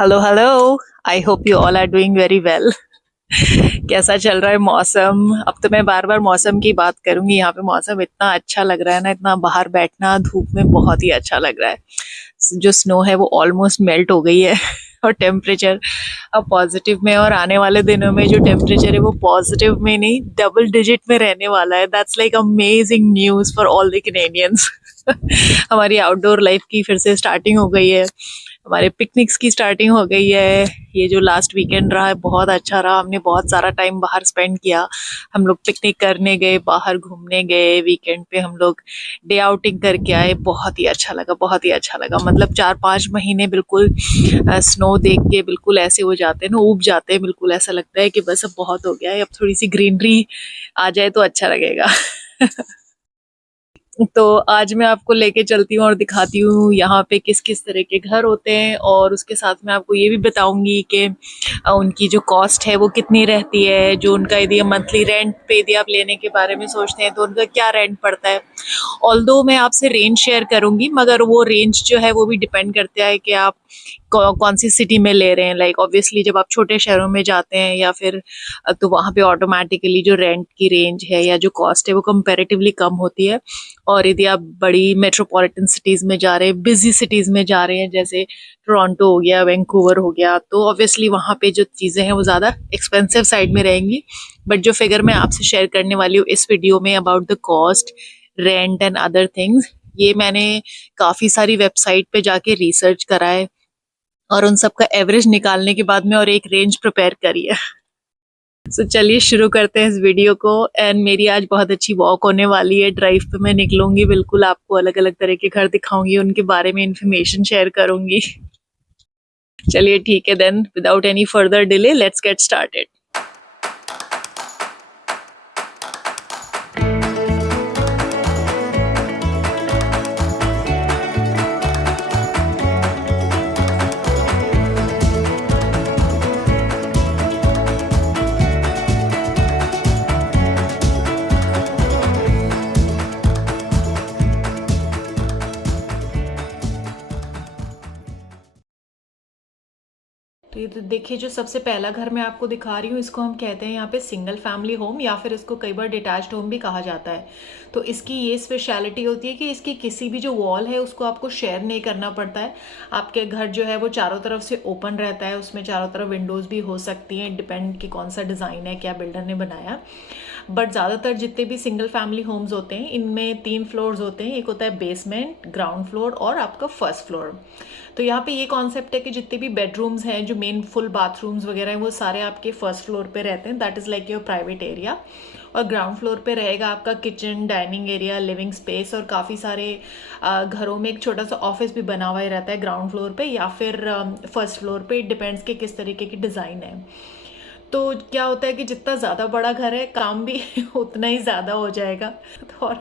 Hello hello. I hope you all are doing very well. कैसा चल रहा है मौसम? अब तो मैं बार बार मौसम की बात करूंगी। यहाँ पे मौसम इतना अच्छा लग रहा है ना, इतना बाहर बैठना धूप में बहुत ही अच्छा लग रहा है। जो स्नो है वो ऑलमोस्ट मेल्ट हो गई है और टेम्परेचर अब पॉजिटिव में, और आने वाले दिनों में जो टेम्परेचर है वो पॉजिटिव में नहीं डबल डिजिट में रहने वाला है। That's like amazing news for all the Canadians. हमारी आउटडोर लाइफ की फिर से स्टार्टिंग हो गई है, हमारे पिकनिक्स की स्टार्टिंग हो गई है। ये जो लास्ट वीकेंड रहा है बहुत अच्छा रहा, हमने बहुत सारा टाइम बाहर स्पेंड किया। हम लोग पिकनिक करने गए, बाहर घूमने गए, वीकेंड पे हम लोग डे आउटिंग करके आए। बहुत ही अच्छा लगा, बहुत ही अच्छा लगा। मतलब 4-5 महीने बिल्कुल स्नो देख के बिल्कुल ऐसे हो जाते हैं ना, ऊब जाते हैं। बिल्कुल ऐसा लगता है कि बस अब बहुत हो गया है, अब थोड़ी सी ग्रीनरी आ जाए तो अच्छा लगेगा। तो आज मैं आपको लेके चलती हूँ और दिखाती हूँ यहाँ पे किस किस तरह के घर होते हैं, और उसके साथ मैं आपको ये भी बताऊंगी कि उनकी जो कॉस्ट है वो कितनी रहती है। जो उनका यदि मंथली रेंट पे यदि आप लेने के बारे में सोचते हैं तो उनका क्या रेंट पड़ता है। ऑल्दो मैं आपसे रेंज शेयर करूंगी, मगर वो रेंज जो है वो भी डिपेंड करता है कि आप कौन सी सिटी में ले रहे हैं। लाइक ऑब्वियसली जब आप छोटे शहरों में जाते हैं या फिर तो वहाँ पे ऑटोमेटिकली जो रेंट की रेंज है या जो कॉस्ट है वो कंपैरेटिवली कम होती है। और यदि आप बड़ी मेट्रोपॉलिटन सिटीज में जा रहे हैं, बिजी सिटीज में जा रहे हैं, जैसे टोरंटो हो गया, वैंकूवर हो गया, तो ऑब्वियसली वहाँ पे जो चीज़ें हैं वो ज़्यादा एक्सपेंसिव साइड में रहेंगी। बट जो फिगर मैं आपसे शेयर करने वाली हूँ इस वीडियो में about the cost, rent and other things, ये मैंने काफ़ी सारी वेबसाइट पे जाके रिसर्च करा है और उन सब का एवरेज निकालने के बाद में और एक रेंज प्रिपेयर करी है। सो चलिए शुरू करते हैं इस वीडियो को। एंड मेरी आज बहुत अच्छी वॉक होने वाली है, ड्राइव पे मैं निकलूंगी, बिल्कुल आपको अलग अलग तरह के घर दिखाऊंगी, उनके बारे में इंफॉर्मेशन शेयर करूंगी। चलिए ठीक है, then without any further delay let's get started. तो ये तो देखिए, जो सबसे पहला घर मैं आपको दिखा रही हूँ इसको हम कहते हैं यहाँ पे सिंगल फैमिली होम, या फिर इसको कई बार डिटैच्ड होम भी कहा जाता है। तो इसकी ये स्पेशलिटी होती है कि इसकी किसी भी जो वॉल है उसको आपको शेयर नहीं करना पड़ता है। आपके घर जो है वो चारों तरफ से ओपन रहता है, उसमें चारों तरफ विंडोज़ भी हो सकती हैं, डिपेंड कि कौन सा डिज़ाइन है, क्या बिल्डर ने बनाया। बट ज़्यादातर जितने भी सिंगल फैमिली होम्स होते हैं इनमें 3 फ्लोर्स होते हैं। एक होता है बेसमेंट, ग्राउंड फ्लोर और आपका फर्स्ट फ्लोर। तो यहाँ पे ये कॉन्सेप्ट है कि जितने भी बेडरूम्स हैं, जो मेन फुल बाथरूम्स वगैरह हैं, वो सारे आपके फर्स्ट फ्लोर पे रहते हैं। That is like your private area. और ग्राउंड फ्लोर पे रहेगा आपका kitchen, dining area, living space, और काफ़ी सारे घरों में एक छोटा सा ऑफिस भी बना हुआ ही रहता है ग्राउंड फ्लोर पे या फिर फर्स्ट फ्लोर पे। इट डिपेंड्स कि किस तरीके की डिज़ाइन है। तो क्या होता है कि जितना ज़्यादा बड़ा घर है काम भी उतना ही ज़्यादा हो जाएगा। तो और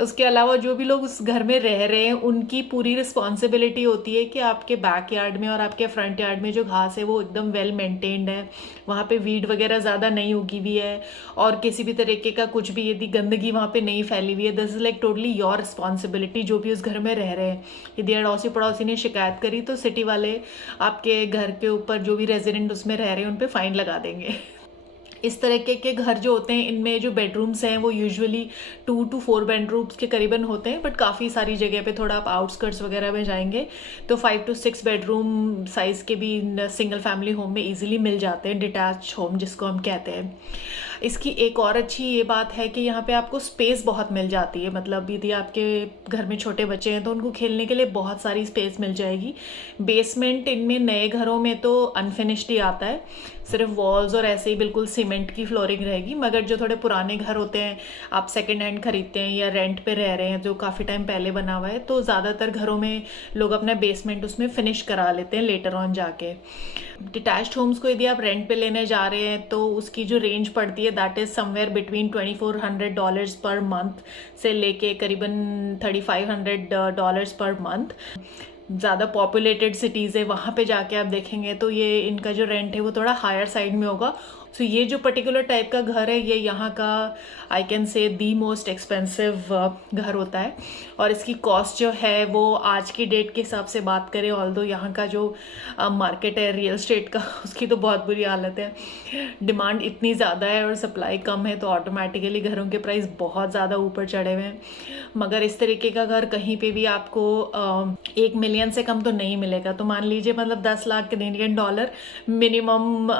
उसके अलावा जो भी लोग उस घर में रह रहे हैं उनकी पूरी रिस्पॉन्सिबिलिटी होती है कि आपके बैक यार्ड में और आपके फ्रंट यार्ड में जो घास है वो एकदम वेल मेंटेन्ड है, वहाँ पे वीड वगैरह ज़्यादा नहीं उगी हुई है, और किसी भी तरीके का कुछ भी यदि गंदगी वहाँ पे नहीं फैली हुई है। This is like totally your responsibility जो भी उस घर में रह रहे हैं। यदि अड़ोसी पड़ोसी ने शिकायत करी तो सिटी वाले आपके घर के ऊपर जो भी रेजिडेंट उसमें रह रहे हैं उन पे फाइन लगा देंगे। इस तरीके के घर जो होते हैं इनमें जो बेडरूम्स हैं वो यूजुअली 2 to 4 बेडरूम्स के करीबन होते हैं। बट काफ़ी सारी जगह पे थोड़ा आप आउटस्कर्ट्स वगैरह में जाएंगे तो 5 to 6 बेडरूम साइज़ के भी सिंगल फैमिली होम में इजीली मिल जाते हैं, डिटैच होम जिसको हम कहते हैं। इसकी एक और अच्छी ये बात है कि यहाँ पे आपको स्पेस बहुत मिल जाती है। मतलब यदि आपके घर में छोटे बच्चे हैं तो उनको खेलने के लिए बहुत सारी स्पेस मिल जाएगी। बेसमेंट इनमें नए घरों में तो अनफिनिश्ड ही आता है, सिर्फ वॉल्स और ऐसे ही बिल्कुल सीमेंट की फ्लोरिंग रहेगी। मगर जो थोड़े पुराने घर होते हैं, आप सेकंड हैंड खरीदते हैं या रेंट पे रह रहे हैं जो काफ़ी टाइम पहले बना हुआ है, तो ज़्यादातर घरों में लोग अपना बेसमेंट उसमें फिनिश करा लेते हैं लेटर ऑन जाके। डिटैच्ड होम्स को यदि आप रेंट पे लेने जा रहे हैं तो उसकी जो रेंज पड़ती है that is somewhere between $2,400 per month से लेके करीबन $3,500 पर मंथ। ज़्यादा पॉपुलेटेड सिटीज़ है वहाँ पे जाके आप देखेंगे तो ये इनका जो रेंट है वो थोड़ा हायर साइड में होगा। सो ये जो पर्टिकुलर टाइप का घर है ये यहाँ का I can say the most expensive घर होता है। और इसकी कॉस्ट जो है वो आज की डेट के हिसाब से बात करें, ऑल्दो यहाँ का जो मार्केट है रियल स्टेट का उसकी तो बहुत बुरी हालत है। डिमांड इतनी ज़्यादा है और सप्लाई कम है, तो ऑटोमेटिकली घरों के प्राइस बहुत ज़्यादा ऊपर चढ़े हुए हैं। मगर इस तरीके का घर कहीं पे भी आपको 1 मिलियन से कम तो नहीं मिलेगा। तो मान लीजिए मतलब 10 लाख कैनेडियन डॉलर मिनिमम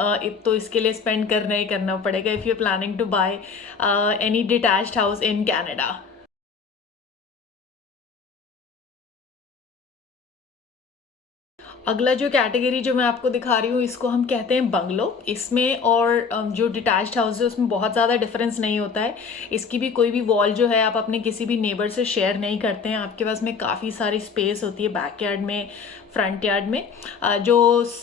तो इसके लिए स्पेंड करना ही करना पड़ेगा if you planning to buy any detached house in Canada. अगला जो कैटेगरी जो मैं आपको दिखा रही हूँ इसको हम कहते हैं बंगलो। इसमें और जो डिटैच्ड हाउस है उसमें बहुत ज़्यादा डिफरेंस नहीं होता है। इसकी भी कोई भी वॉल जो है आप अपने किसी भी नेबर से शेयर नहीं करते हैं। आपके पास में काफ़ी सारी स्पेस होती है बैकयार्ड में, फ्रंट यार्ड में। जो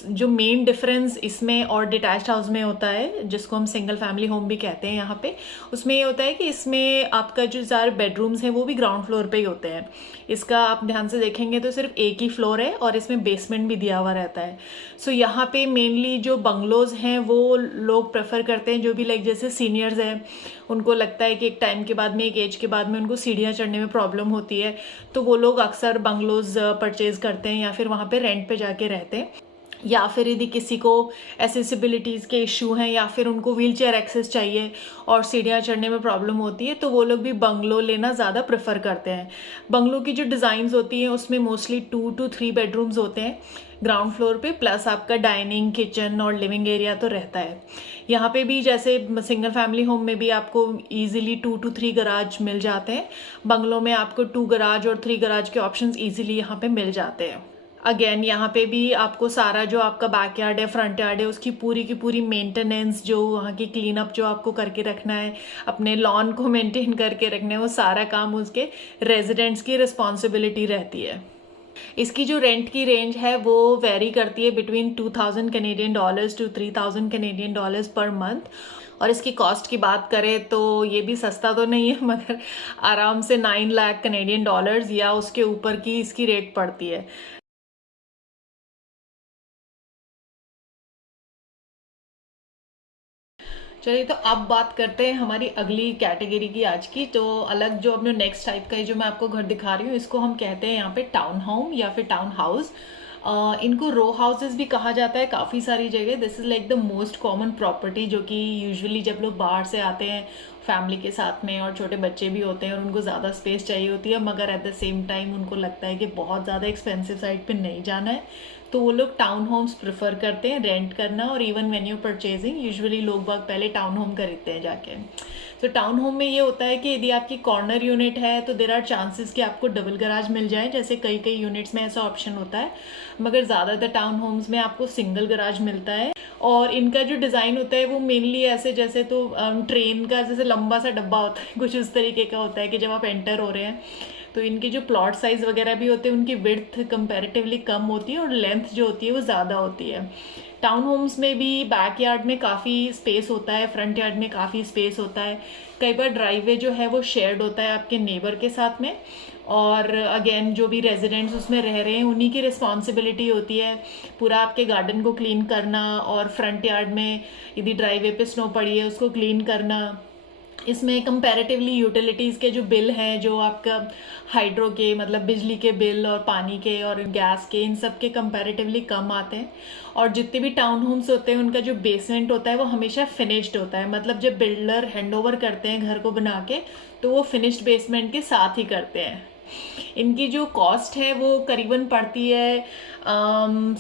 जो मेन डिफरेंस इसमें और डिटैच्ड हाउस में होता है, जिसको हम सिंगल फैमिली होम भी कहते हैं यहाँ पे, उसमें ये होता है कि इसमें आपका जो सारे बेडरूम्स हैं वो भी ग्राउंड फ्लोर पे ही होते हैं। इसका आप ध्यान से देखेंगे तो सिर्फ एक ही फ्लोर है और इसमें बेसमेंट भी दिया हुआ रहता है। सो यहाँ पे मेनली जो बंगलोज हैं वो लोग प्रेफर करते हैं, जो भी लाइक जैसे सीनियर्स हैं उनको लगता है कि एक टाइम के बाद में, एक एज के बाद में उनको सीढ़ियाँ चढ़ने में प्रॉब्लम होती है, तो वो लोग अक्सर बंगलोज परचेज करते हैं या फिर वहाँ पे रेंट पे जाके रहते हैं। या फिर यदि किसी को एसेसिबिलिटीज़ के इशू हैं या फिर उनको व्हीलचेयर एक्सेस चाहिए और सीढ़ियाँ चढ़ने में प्रॉब्लम होती है, तो वो लोग भी बंगलो लेना ज़्यादा प्रेफर करते हैं। बंगलो की जो डिज़ाइंस होती हैं उसमें मोस्टली 2 to 3 बेडरूम्स होते हैं ग्राउंड फ्लोर पे, प्लस आपका डाइनिंग, किचन और लिविंग एरिया तो रहता है। यहाँ पे भी जैसे सिंगल फैमिली होम में भी आपको ईजिली 2 to 3 गराज मिल जाते हैं, बंगलों में आपको 2 गराज और 3 गराज के ऑप्शंस ईजिली यहाँ पे मिल जाते हैं। अगेन यहाँ पे भी आपको सारा जो आपका बैकयार्ड है, फ्रंट यार्ड है, उसकी पूरी की पूरी मेंटेनेंस, जो वहाँ की क्लीन अप जो आपको करके रखना है, अपने लॉन को मेंटेन करके रखना है, वो सारा काम उसके रेजिडेंट्स की रिस्पॉन्सिबिलिटी रहती है। इसकी जो रेंट की रेंज है वो वेरी करती है between 2000 Canadian dollars to 3000 Canadian dollars per month. और इसकी कॉस्ट की बात करें तो ये भी सस्ता तो नहीं है, मगर आराम से 9 लाख कैनेडियन डॉलर्स या उसके ऊपर की इसकी रेट पड़ती है। चलिए, तो अब बात करते हैं हमारी अगली कैटेगरी की आज की। तो अलग जो अपने नेक्स्ट टाइप का है जो मैं आपको घर दिखा रही हूँ, इसको हम कहते हैं यहाँ पे टाउन होम या फिर टाउन हाउस। इनको रो हाउसेस भी कहा जाता है काफ़ी सारी जगह। This is like the most common property जो कि यूजुअली जब लोग बाहर से आते हैं फैमिली के साथ में, और छोटे बच्चे भी होते हैं और उनको ज़्यादा स्पेस चाहिए होती है, मगर एट द सेम टाइम उनको लगता है कि बहुत ज़्यादा एक्सपेंसिव साइड पे नहीं जाना है, तो वो लोग टाउन होम्स प्रेफर करते हैं रेंट करना। और even when you purchasing, usually लोग बाग पहले टाउन होम खरीदते हैं जाके। तो टाउन होम में ये होता है कि यदि आपकी कॉर्नर यूनिट है तो देर आर चांसेस कि आपको डबल गराज मिल जाए, जैसे कई कई यूनिट्स में ऐसा ऑप्शन होता है, मगर ज़्यादातर टाउन होम्स में आपको सिंगल गराज मिलता है। और इनका जो डिज़ाइन होता है वो मेनली ऐसे जैसे तो ट्रेन का जैसे लंबा सा डब्बा होता है, कुछ उस तरीके का होता है कि जब आप एंटर हो रहे हैं तो इनके जो प्लॉट साइज़ वगैरह भी होते हैं उनकी विड्थ कंपैरेटिवली कम होती है और लेंथ जो होती है वो ज़्यादा होती है। टाउन होम्स में भी बैक यार्ड में काफ़ी स्पेस होता है, फ्रंट यार्ड में काफ़ी स्पेस होता है। कई बार ड्राइववे जो है वो शेयर्ड होता है आपके नेबर के साथ में, और अगेन जो भी रेजिडेंट्स उसमें रह रहे हैं उन्हीं की रिस्पॉन्सिबिलिटी होती है पूरा आपके गार्डन को क्लीन करना, और फ्रंट यार्ड में यदि ड्राइववे पे स्नो पड़ी है उसको क्लीन करना। इसमें कंपैरेटिवली यूटिलिटीज़ के जो बिल हैं, जो आपका हाइड्रो के मतलब बिजली के बिल और पानी के और गैस के, इन सब के कंपैरेटिवली कम आते हैं। और जितने भी टाउन होम्स होते हैं उनका जो बेसमेंट होता है वो हमेशा फिनिश्ड होता है, मतलब जब बिल्डर हैंडओवर करते हैं घर को बना के तो वो फिनिश्ड बेसमेंट के साथ ही करते हैं। इनकी जो कॉस्ट है वो करीबन पड़ती है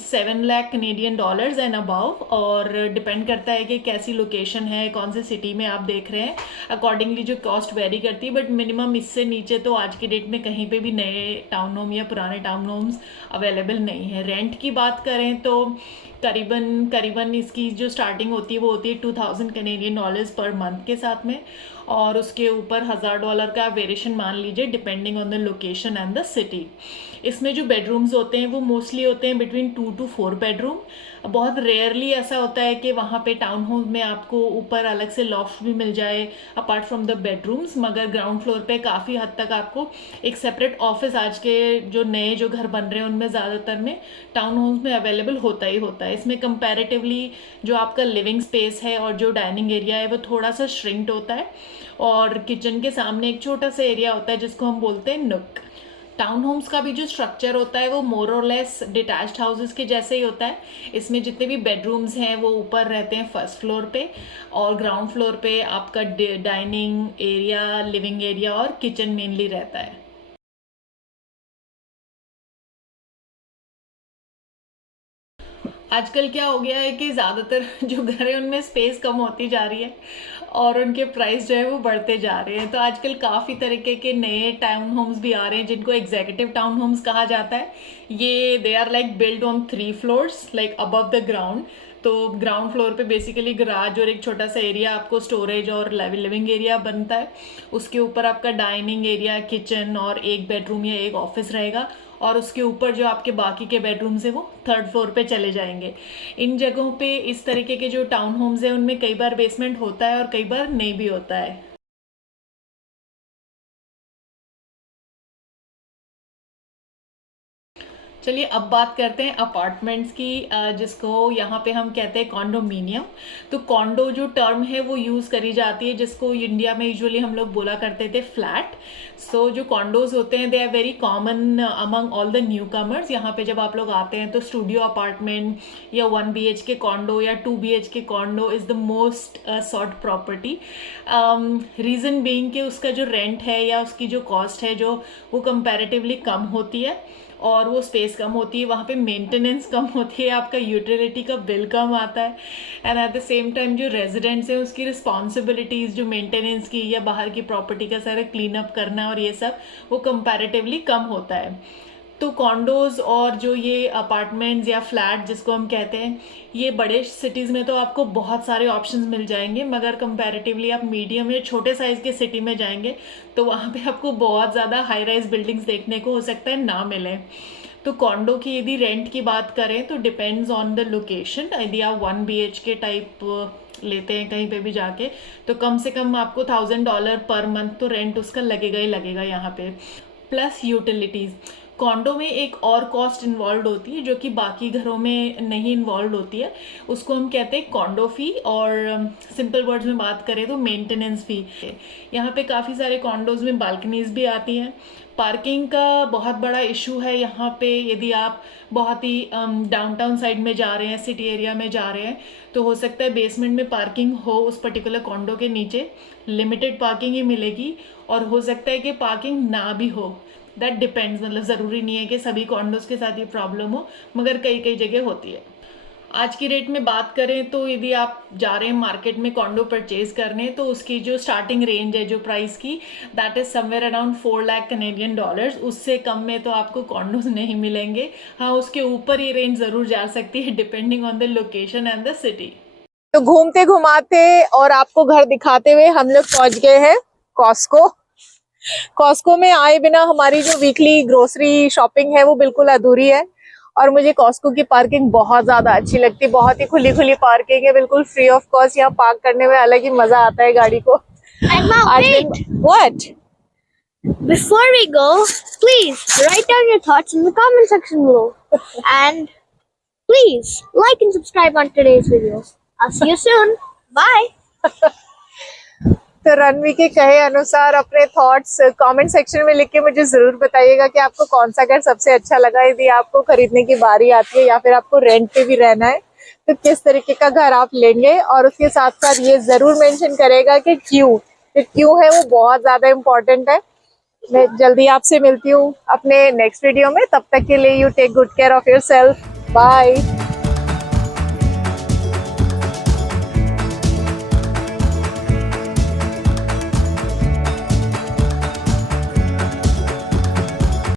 7 lakh Canadian dollars and above, और डिपेंड करता है कि कैसी लोकेशन है, कौन सी सिटी में आप देख रहे हैं, अकॉर्डिंगली जो कॉस्ट वेरी करती है। बट मिनिमम इससे नीचे तो आज के डेट में कहीं पे भी नए टाउन होम या पुराने टाउन होम्स अवेलेबल नहीं है। रेंट की बात करें तो करीबन इसकी जो स्टार्टिंग होती है वो होती है 2000 कैनेडियन डॉलर्स पर मंथ के साथ में, और उसके ऊपर $1000 का वेरिएशन मान लीजिए depending on the location and the city. इसमें जो बेडरूम्स होते हैं वो मोस्टली होते हैं बिटवीन 2 to 4 बेडरूम। बहुत रेयरली ऐसा होता है कि वहाँ पे टाउन हाउस में आपको ऊपर अलग से लॉफ्ट भी मिल जाए अपार्ट फ्रॉम द बेडरूम्स, मगर ग्राउंड फ्लोर पे काफ़ी हद तक आपको एक सेपरेट ऑफिस आज के जो नए जो घर बन रहे हैं उनमें ज़्यादातर में टाउन हाउस में अवेलेबल होता ही होता है। इसमें कंपैरेटिवली जो आपका लिविंग स्पेस है और जो डाइनिंग एरिया है वो थोड़ा सा श्रिंक्ड होता है, और किचन के सामने एक छोटा सा एरिया होता है जिसको हम बोलते हैं नुक। टाउन होम्स का भी जो स्ट्रक्चर होता है वो मोर और लेस डिटैच्ड हाउसेस के जैसे ही होता है। इसमें जितने भी बेडरूम्स हैं वो ऊपर रहते हैं फर्स्ट फ्लोर पे, और ग्राउंड फ्लोर पे आपका डाइनिंग एरिया, लिविंग एरिया और किचन मेनली रहता है। आजकल क्या हो गया है कि ज़्यादातर जो घर है उनमें स्पेस कम होती जा रही है और उनके प्राइस जो है वो बढ़ते जा रहे हैं। तो आजकल काफ़ी तरीके के नए टाउन होम्स भी आ रहे हैं जिनको एग्जीक्यूटिव टाउन होम्स कहा जाता है। ये they are like build on 3 floors like above the ground. तो ग्राउंड फ्लोर पे बेसिकली गराज और एक छोटा सा एरिया आपको स्टोरेज और लिविंग एरिया बनता है। उसके ऊपर आपका डाइनिंग एरिया, किचन और एक बेडरूम या एक ऑफिस रहेगा, और उसके ऊपर जो आपके बाकी के बेडरूम्स है वो थर्ड फ्लोर पे चले जाएंगे। इन जगहों पे इस तरीके के जो टाउन होम्स हैं उनमें कई बार बेसमेंट होता है और कई बार नहीं भी होता है। चलिए अब बात करते हैं अपार्टमेंट्स की, जिसको यहाँ पे हम कहते हैं कॉन्डोमिनियम। तो कॉन्डो जो टर्म है वो यूज़ करी जाती है, जिसको इंडिया में यूजुअली हम लोग बोला करते थे फ्लैट। सो जो कॉन्डोज होते हैं they are very common among all the newcomers. यहाँ पे जब आप लोग आते हैं तो स्टूडियो अपार्टमेंट या 1 BHK कॉन्डो या 2 BHK condor is the most short property. Reason being कि उसका जो रेंट है या उसकी जो कॉस्ट है जो वो कंपैरेटिवली कम होती है, और वो स्पेस कम होती है, वहाँ पे मेंटेनेंस कम होती है, आपका यूटिलिटी का बिल कम आता है, and at the same time जो रेजिडेंट्स हैं उसकी रिस्पॉन्सिबिलिटीज़ जो मेंटेनेंस की या बाहर की प्रॉपर्टी का सारा क्लीन अप करना और ये सब वो कंपैरेटिवली कम होता है। तो कॉन्डोज और जो ये अपार्टमेंट्स या फ्लैट जिसको हम कहते हैं, ये बड़े सिटीज़ में तो आपको बहुत सारे ऑप्शंस मिल जाएंगे, मगर कंपैरेटिवली आप मीडियम या छोटे साइज़ के सिटी में जाएंगे तो वहाँ पे आपको बहुत ज़्यादा हाई राइज बिल्डिंग्स देखने को हो सकता है ना मिले। तो कॉन्डो की यदि रेंट की बात करें तो डिपेंड्स ऑन द लोकेशन। यदि आप 1 BHK टाइप लेते हैं कहीं पे भी जाके तो कम से कम आपको $1000 पर मंथ तो रेंट उसका लगेगा ही लगेगा यहाँ पे, प्लस यूटिलिटीज़। कॉन्डो में एक और कॉस्ट इन्वॉल्व होती है जो कि बाकी घरों में नहीं इन्वॉल्व होती है, उसको हम कहते हैं कॉन्डो फी, और सिंपल वर्ड्स में बात करें तो मेंटेनेंस फी। यहाँ पे काफ़ी सारे कॉन्डोज में बालकनीज भी आती हैं। पार्किंग का बहुत बड़ा इशू है यहाँ पे। यदि आप बहुत ही डाउनटाउन साइड में जा रहे हैं, सिटी एरिया में जा रहे हैं, तो हो सकता है बेसमेंट में पार्किंग हो उस पर्टिकुलर कॉन्डो के नीचे, लिमिटेड पार्किंग ही मिलेगी, और हो सकता है कि पार्किंग ना भी हो। दैट डिपेंड्स, मतलब ज़रूरी नहीं है कि सभी कॉन्डोज के साथ ये प्रॉब्लम हो, मगर कई कई जगह होती है। आज की रेट में बात करें तो यदि आप जा रहे हैं मार्केट में कॉन्डो परचेज करने तो उसकी जो स्टार्टिंग रेंज है जो प्राइस की, that is somewhere around 4 lakh Canadian dollars. उससे कम में तो आपको कॉन्डोज नहीं मिलेंगे। हाँ, उसके ऊपर ये रेंज ज़रूर जा सकती है depending on the location and the city. तो घूमते घुमाते और आपको घर दिखाते हुए हम लोग पहुंच गए हैं कॉस्को। कॉस्को में आए बिना हमारी जो वीकली ग्रोसरी शॉपिंग है वो बिल्कुल अधूरी है, और मुझे कॉस्को की पार्किंग बहुत ज्यादा अच्छी लगती है। बहुत ही खुली खुली पार्किंग है, बिल्कुल फ्री ऑफ कॉस्ट। यहाँ पार्क करने में अलग ही मजा आता है गाड़ी को। What? Before we go, please write down your thoughts in the comment section below. And please like and subscribe on today's video. I'll see you soon. Bye. तो रणवी के कहे अनुसार अपने थॉट्स कमेंट सेक्शन में लिख के मुझे जरूर बताइएगा कि आपको कौन सा घर सबसे अच्छा लगा। यदि आपको खरीदने की बारी आती है या फिर आपको रेंट पे भी रहना है तो किस तरीके का घर आप लेंगे, और उसके साथ साथ ये जरूर मेंशन करेगा कि क्यों है वो बहुत ज्यादा इम्पोर्टेंट है। मैं जल्दी आपसे मिलती हूँ अपने नेक्स्ट वीडियो में। तब तक के लिए you take good care of yourself. Bye.